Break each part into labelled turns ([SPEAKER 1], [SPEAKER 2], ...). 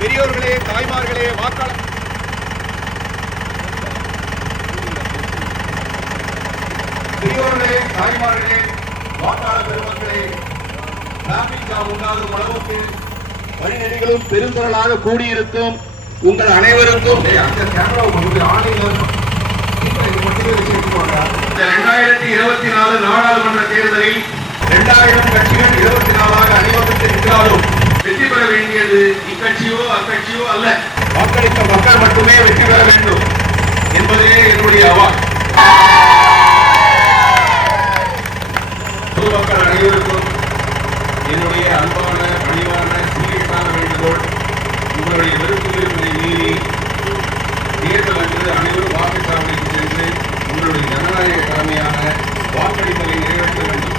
[SPEAKER 1] பெரியோர்களே தாய்மார்களே வாக்காளர். பெரியோர்களே தாய்மார்களே வாக்காளர் பெருமக்களே டிராபிக் ஜாம் உண்டாகும் அளவுக்கு வழிநெறிகளும் பெருந்திரளாக கூடியிருக்கும் உங்கள் அனைவருக்கும் அந்த கேமரா உங்களுக்கு ஆணையில் இரண்டாயிரத்தி இருபத்தி நாலு நாடாளுமன்ற தேர்தலில் இரண்டாயிரம் கட்சிகள் இருபத்தி நாலாக அணிவகுத்து நின்றாலும் வெற்றி பெற வேண்டியது இக்கட்சியோ அக்கட்சியோ அல்ல. வாக்களித்த மக்கள் மட்டுமே வெற்றி பெற வேண்டும் என்பதே என்னுடைய அவால் பொதுமக்கள் அனைவருக்கும் என்னுடைய அன்பான பணிவான சீரியஸான வேண்டுகோள் உங்களுடைய விருப்பு விருப்பினை மீறி தேர்தல் அன்று அனைவரும் வாக்குச்சாவடிக்கு சென்று உங்களுடைய ஜனநாயக கடமையான வாக்களித்தலை நிறைவேற்ற வேண்டும்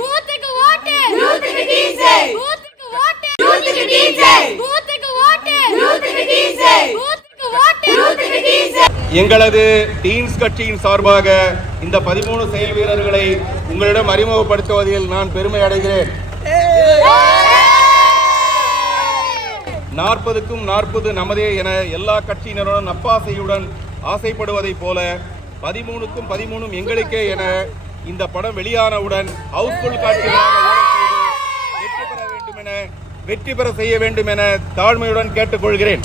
[SPEAKER 2] பூத்துக்கு ஓட்டு
[SPEAKER 3] யூத்துக்கு டீசே
[SPEAKER 2] பூத்துக்கு ஓட்டு
[SPEAKER 3] யூத்துக்கு டீசே
[SPEAKER 2] பூத்துக்கு ஓட்டு
[SPEAKER 3] யூத்துக்கு டீசே
[SPEAKER 2] பூத்துக்கு ஓட்டு
[SPEAKER 3] யூத்துக்கு டீசே
[SPEAKER 4] எங்களது டீன்ஸ் கட்சியின் சார்பாக இந்த பதிமூணு செயல் வீரர்களை உங்களிடம் அறிமுகப்படுத்துவதில் நான் பெருமை அடைகிறேன். நாற்பதுக்கும் நாற்பது நமதே என எல்லா கட்சியினருடன் அப்பாசையுடன் ஆசைப்படுவதைப் போல பதிமூணுக்கும் பதிமூணும் எங்களுக்கே என இந்த படம் வெளியானவுடன் ஹவுஸ்ஃபுல் காட்சிகளாக வெற்றி பெற வேண்டும் என வெற்றி பெற செய்ய வேண்டும் என தாழ்மையுடன் கேட்டுக்கொள்கிறேன்.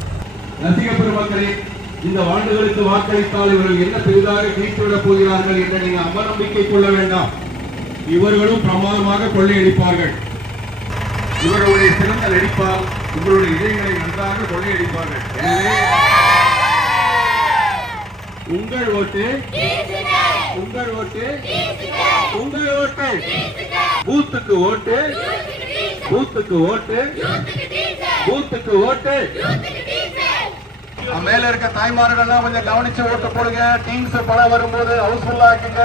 [SPEAKER 1] ரசிக பெருமக்களே இந்த ஆண்டுகளுக்கு வாக்களித்தால் இவர்கள் என்ன பெரிதாக தீர்த்துவிடப் போகிறார்கள் என்று நீங்கள் அவநம்பிக்கை கொள்ள வேண்டாம். இவர்களும் பிரமாதமாக கொள்ளையடிப்பார்கள். இவர்களுடைய சிறந்த நடிப்பால் உங்களுடைய இதயங்களை நன்றாக கொள்ளையடிப்பார்கள். எனவே உங்கள் ஓட்டு உங்கள் ஓட்டு உங்கள் ஓட்டு. பூத்துக்கு ஓட்டு பூத்துக்கு ஓட்டு பூத்துக்கு ஓட்டு. மேல இருக்க தாய்மார்கள் எல்லாம் கொஞ்சம் கவனிச்சு ஓட்டு போடுங்க. டீம்ஸ் படம் வரும்போது ஹவுஸ்ஃபுல்லா ஆக்குங்க